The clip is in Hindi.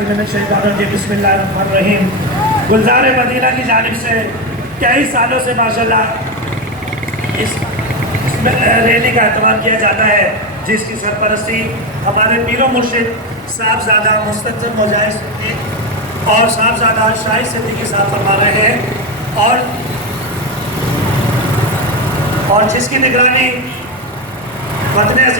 बिस्मिल्लाहिर्रहमानिर्रहीम। गुलजार मदीना की जानिब से कई सालों से माशाल्लाह इस रैली का एहतमाम किया जाता है, जिसकी सरपरस्ती हमारे पीरो मुर्शिद साहबजादा मुस्तक़िम मुजाहिद सिद्दीक़ और साहबजादा शाहिद सिद्दीकी साहब फरमा रहे हैं, और जिसकी निगरानी वतन अजीज